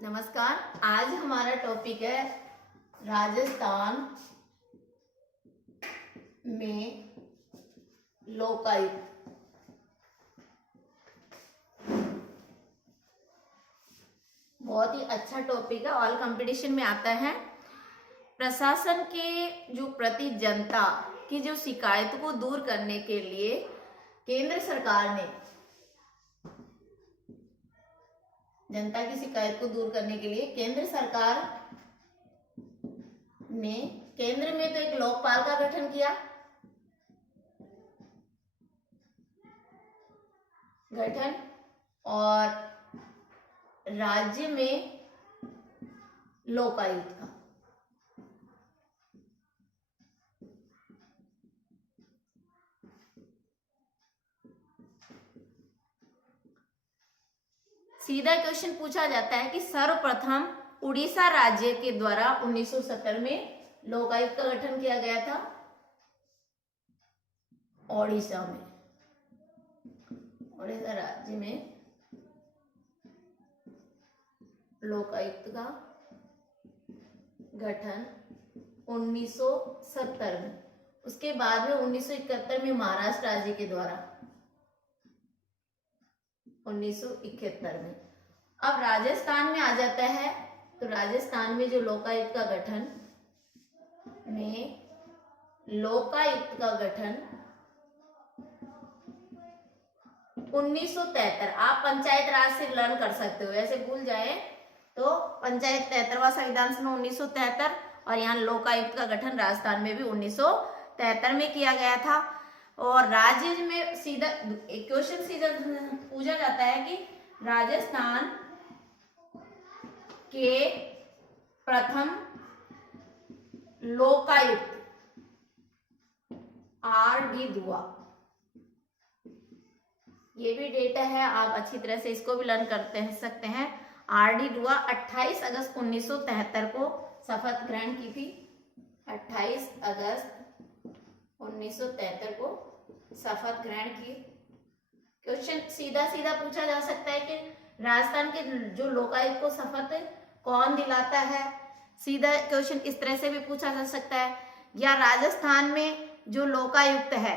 नमस्कार। आज हमारा टॉपिक है राजस्थान में लोकायुक्त। बहुत ही अच्छा टॉपिक है, ऑल कंपटीशन में आता है। प्रशासन के जो प्रति जनता की जो शिकायत को दूर करने के लिए केंद्र सरकार ने जनता की शिकायत को दूर करने के लिए केंद्र सरकार ने केंद्र में तो एक लोकपाल का गठन किया, और राज्य में लोकायुक्त का। सीधा क्वेश्चन पूछा जाता है कि सर्वप्रथम उड़ीसा राज्य के द्वारा 1970 में लोकायुक्त का गठन किया गया था। ओडिशा राज्य में लोकायुक्त का गठन 1970 में। उसके बाद में 1971 में महाराष्ट्र राज्य के द्वारा 1971 में। अब राजस्थान में आ जाता है, तो राजस्थान में जो लोकायुक्त का गठन 1973। आप पंचायत राज से लर्न कर सकते हो, ऐसे भूल जाए तो पंचायत 73वां संविधान सभा 1973, और यहाँ लोकायुक्त का गठन राजस्थान में भी 1973 में किया गया था। और राज्य में सीधा पूछा जाता है कि राजस्थान के प्रथम लोकायुक्त R.D. दुआ, ये भी डेटा है, आप अच्छी तरह से इसको भी लर्न करते सकते हैं। R.D. दुआ 28 अगस्त 1973 को शपथ ग्रहण की थी। 28 अगस्त 1973 को शपथ ग्रहण की। क्वेश्चन सीधा पूछा जा सकता है कि राजस्थान के जो लोकायुक्त को शपथ कौन दिलाता है। सीधा क्वेश्चन इस तरह से भी पूछा जा सकता है, या राजस्थान में जो लोकायुक्त है,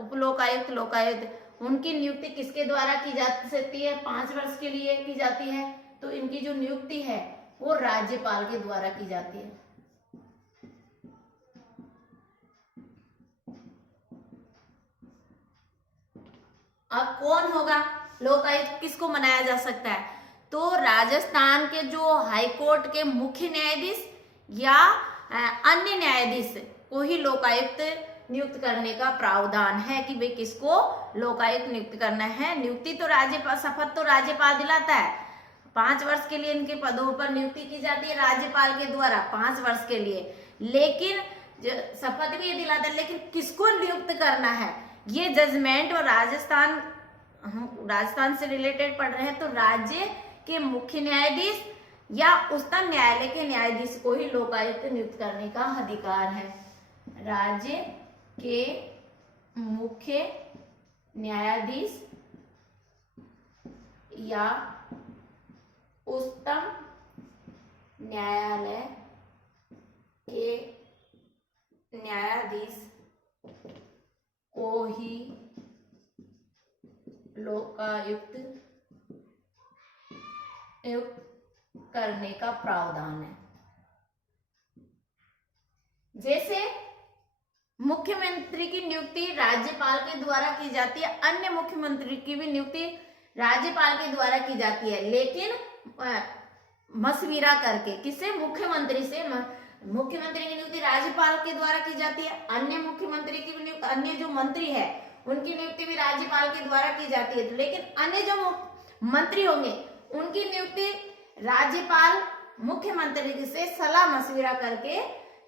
उपलोकायुक्त, लोकायुक्त, उनकी नियुक्ति किसके द्वारा की जा सकती है? 5 वर्ष के लिए की जाती है, तो इनकी जो नियुक्ति है वो राज्यपाल के द्वारा की जाती है। अब कौन होगा लोकायुक्त, किसको मनाया जा सकता है? तो राजस्थान के जो हाई कोर्ट के मुख्य न्यायाधीश या अन्य न्यायाधीश को ही लोकायुक्त नियुक्त करने का प्रावधान है कि वे किसको लोकायुक्त नियुक्त करना है। नियुक्ति तो राज्यपाल, शपथ तो राज्यपाल दिलाता है। 5 वर्ष के लिए इनके पदों पर नियुक्ति की जाती है राज्यपाल के द्वारा 5 वर्ष के लिए, लेकिन शपथ भी ये दिलाता है, लेकिन किसको नियुक्त करना है ये जजमेंट। और राजस्थान से रिलेटेड पढ़ रहे हैं तो राज्य के मुख्य न्यायाधीश या उच्चतम न्यायालय के न्यायाधीश को ही लोकायुक्त नियुक्त करने का अधिकार है। राज्य के मुख्य न्यायाधीश या उच्चतम न्यायालय के न्यायाधीश को ही लोकायुक्त नियुक्त करने का प्रावधान है। जैसे मुख्यमंत्री की नियुक्ति राज्यपाल के द्वारा की जाती है, अन्य मुख्यमंत्री की भी नियुक्ति राज्यपाल के द्वारा की जाती है, लेकिन मशविरा करके। किससे? मुख्यमंत्री से। मुख्यमंत्री की नियुक्ति राज्यपाल के द्वारा की जाती है, अन्य मुख्यमंत्री की भी नियुक्ति, अन्य जो मंत्री है उनकी नियुक्ति भी राज्यपाल के द्वारा की जाती है, लेकिन अन्य जो मंत्री होंगे उनकी नियुक्ति राज्यपाल मुख्यमंत्री से सलाह मशविरा करके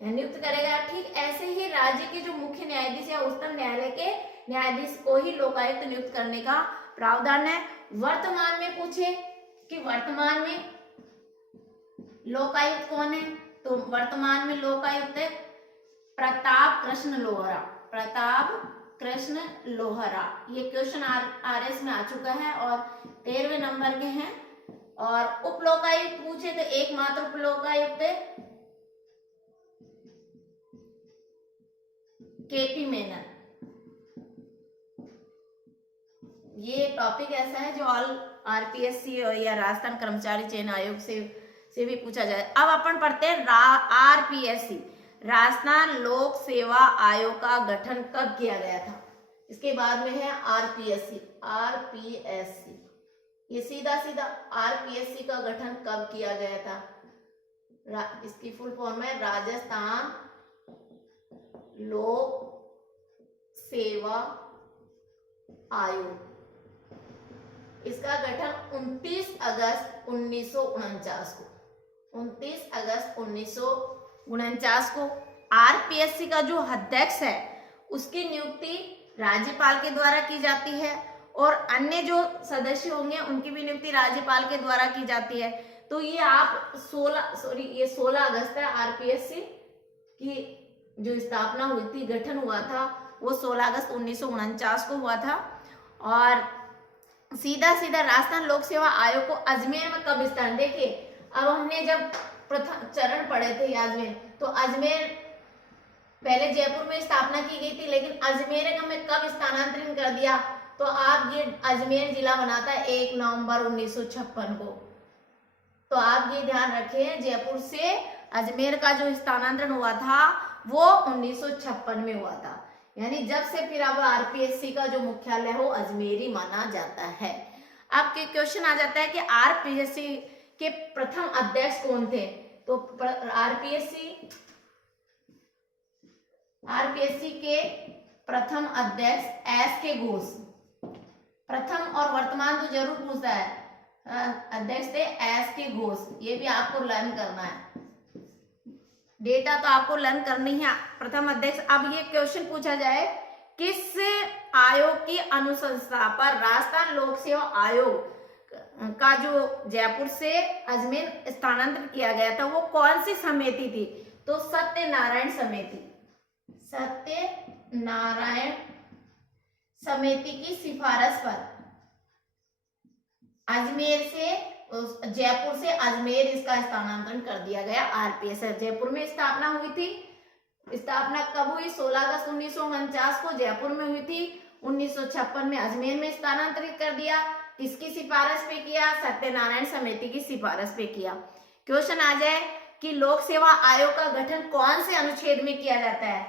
नियुक्त करेगा। ठीक ऐसे ही राज्य के जो मुख्य न्यायाधीश या उच्चतम न्यायालय के न्यायाधीश को ही लोकायुक्त नियुक्त करने का प्रावधान है। वर्तमान में पूछे कि वर्तमान में लोकायुक्त कौन है, तो वर्तमान में लोकायुक्त है प्रताप कृष्ण लोहरा। प्रताप कृष्ण लोहरा, ये क्वेश्चन आरएस में आ चुका है और 13वें नंबर के हैं। और उप लोकायुक्त पूछे तो एकमात्र उप लोकायुक्त केपी मेनन। ये टॉपिक ऐसा है जो ऑल आरपीएससी या राजस्थान कर्मचारी चयन आयोग से भी पूछा जाए। अब अपन पढ़ते हैं आरपीएससी, राजस्थान लोक सेवा आयोग का गठन कब किया गया था। इसके बाद में है आरपीएससी। ये सीधा सीधा आरपीएससी का गठन कब किया गया था। इसकी फुल फॉर्म है राजस्थान लोक सेवा आयोग। इसका गठन 29 अगस्त 1949 को 29 अगस्त 1949 को। आरपीएससी का जो अध्यक्ष है उसकी नियुक्ति राज्यपाल के द्वारा की जाती है और अन्य जो सदस्य होंगे उनकी भी नियुक्ति राज्यपाल के द्वारा की जाती है। तो ये आप 16 अगस्त है आरपीएससी की जो स्थापना हुई थी, गठन हुआ था, वो 16 अगस्त 1949 को हुआ था। और सीधा सीधा राजस्थान लोक सेवा आयोग को अजमेर में कब स्थान, देखिए अब हमने जब प्रथम चरण पढ़े थे याद में, तो अजमेर पहले जयपुर में स्थापना की गई थी, लेकिन अजमेर में कब स्थानांतरित कर दिया, तो आप ये अजमेर जिला बनाता है 1 नवंबर 1956 को। तो आप ये ध्यान रखें, जयपुर से अजमेर का जो स्थानांतरण हुआ था वो 1956 में हुआ था, यानी जब से फिर अब आरपीएससी का जो मुख्यालय हो अजमेरी माना जाता है। अब के क्वेश्चन आ जाता है कि आरपीएससी के प्रथम अध्यक्ष कौन थे। तो आरपीएससी के प्रथम अध्यक्ष एस के घोष। प्रथम और वर्तमान तो जरूर पूछता है, अध्यक्ष थे एस के घोष। ये भी आपको लर्न करना है, डेटा तो आपको लर्न करनी है। प्रथम अध्यक्ष। अब ये क्वेश्चन पूछा जाए, किस आयोग की अनुशंसा पर राजस्थान लोक सेवा आयोग का जो जयपुर से अजमेर स्थानांतरित किया गया था वो कौन सी समिति थी। तो सत्यनारायण समिति। सत्यनारायण समिति की सिफारिश पर अजमेर से जयपुर से अजमेर इसका स्थानांतरण कर दिया गया। आरपीएस जयपुर में स्थापना हुई थी। स्थापना कब हुई, 16 अगस्त 1949 को जयपुर में हुई थी। 1956 में अजमेर में स्थानांतरित कर दिया। किसकी सिफारिश पे किया, सत्यनारायण समिति की सिफारिश पे किया। क्वेश्चन आ जाए कि लोक सेवा आयोग का गठन कौन से अनुच्छेद में किया जाता है,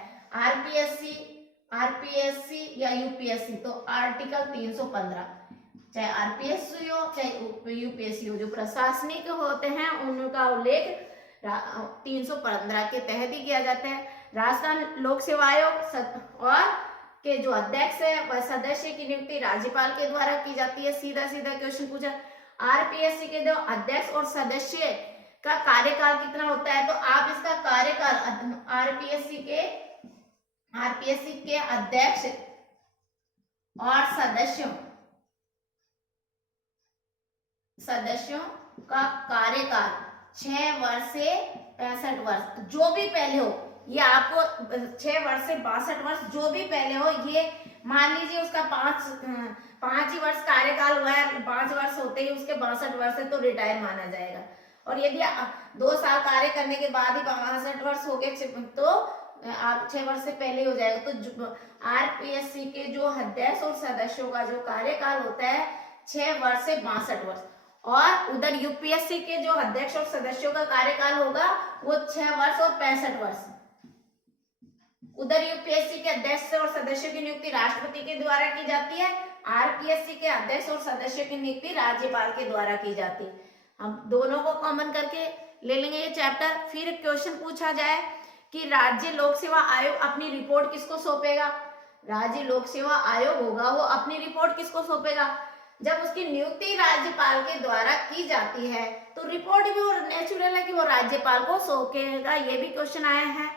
आरपीएससी या यूपीएससी। तो आर्टिकल 315, चाहे आरपीएससी हो चाहे यूपीएससी हो, जो प्रशासनिक होते हैं उनका उल्लेख 315 के तहत ही किया जाता है। राजस्थान लोक सेवा आयोग और के जो अध्यक्ष है वह सदस्य की नियुक्ति राज्यपाल के द्वारा की जाती है। सीधा सीधा क्वेश्चन पूछा, आरपीएससी के जो अध्यक्ष और सदस्य का कार्यकाल कितना होता है। तो आप इसका कार्यकाल आरपीएससी के अध्यक्ष और सदस्यों का कार्यकाल 6 वर्ष से 65 वर्ष, जो भी पहले हो, ये आपको 6 वर्ष से 62 वर्ष जो भी पहले हो, ये मान लीजिए उसका 5 ही वर्ष कार्यकाल हुआ है, 5 वर्ष होते ही उसके 62 वर्ष है तो रिटायर माना जाएगा। और यदि 2 साल कार्य करने के बाद ही 62 वर्ष हो गए तो आप 6 वर्ष से पहले हो जाएगा। तो आरपीएससी के जो अध्यक्ष और सदस्यों का जो कार्यकाल होता है 6 वर्ष से 62 वर्ष, और उधर यूपीएससी के जो अध्यक्ष और सदस्यों का कार्यकाल होगा वो 6 वर्ष और 65 वर्ष। उधर यूपीएससी के अध्यक्ष और सदस्यों की नियुक्ति राष्ट्रपति के द्वारा की जाती है, आरपीएससी के अध्यक्ष और सदस्यों की नियुक्ति राज्यपाल के द्वारा की जाती है। हम दोनों को कॉमन करके ले लेंगे ये चैप्टर। फिर क्वेश्चन पूछा जाए कि राज्य लोक सेवा आयोग अपनी रिपोर्ट किसको सौंपेगा। राज्य लोक सेवा आयोग होगा वो अपनी रिपोर्ट किसको सौंपेगा, जब उसकी नियुक्ति राज्यपाल के द्वारा की जाती है तो रिपोर्ट भी वो नेचुरल है कि वो राज्यपाल को सौंपेगा। ये भी क्वेश्चन आया है।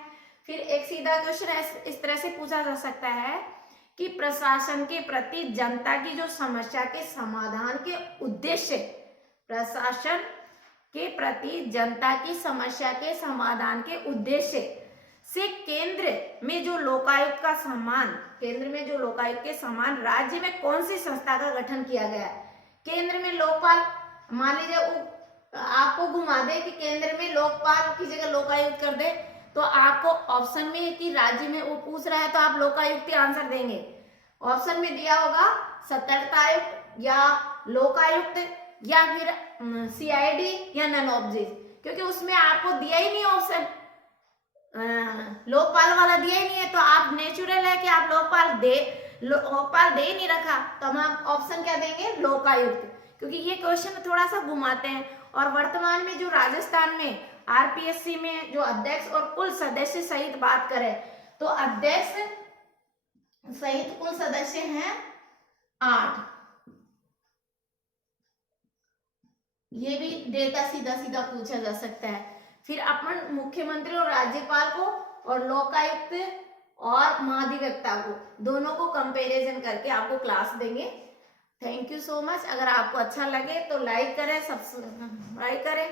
फिर एक सीधा क्वेश्चन इस तरह से पूछा जा सकता है कि प्रशासन के प्रति जनता की जो समस्या के समाधान के उद्देश्य, प्रशासन के प्रति जनता की समस्या के समाधान के उद्देश्य से केंद्र में जो लोकायुक्त के समान राज्य में कौन सी संस्था का गठन किया गया है। केंद्र में लोकपाल मान लीजिए आपको घुमा दे कि केंद्र में लोकपाल की जगह लोकायुक्त कर दे, तो आपको ऑप्शन में कि राज्य में वो पूछ रहा है तो आप लोकायुक्त आंसर देंगे। ऑप्शन में दिया होगा सतर्कता आयुक्त या लोकायुक्त या फिर सीआईडी या नन ऑफ दिस, क्योंकि उसमें आपको दिया ही नहीं ऑप्शन, लोकपाल वाला दिया ही नहीं है, तो आप नेचुरल है कि आप लोकपाल दे ही नहीं रखा, तो हम ऑप्शन क्या देंगे, लोकायुक्त, क्योंकि ये क्वेश्चन थोड़ा सा घुमाते हैं। और वर्तमान में जो राजस्थान में आरपीएससी में जो अध्यक्ष और कुल सदस्य सहित बात करें तो अध्यक्ष सहित कुल सदस्य हैं 8। ये भी डेटा सीधा सीधा पूछा जा सकता है। फिर अपन मुख्यमंत्री और राज्यपाल को और लोकायुक्त और महाधिवक्ता को दोनों को कंपैरिजन करके आपको क्लास देंगे। Thank you so much. अगर आपको अच्छा लगे तो लाइक करें, सब्सक्राइब करें।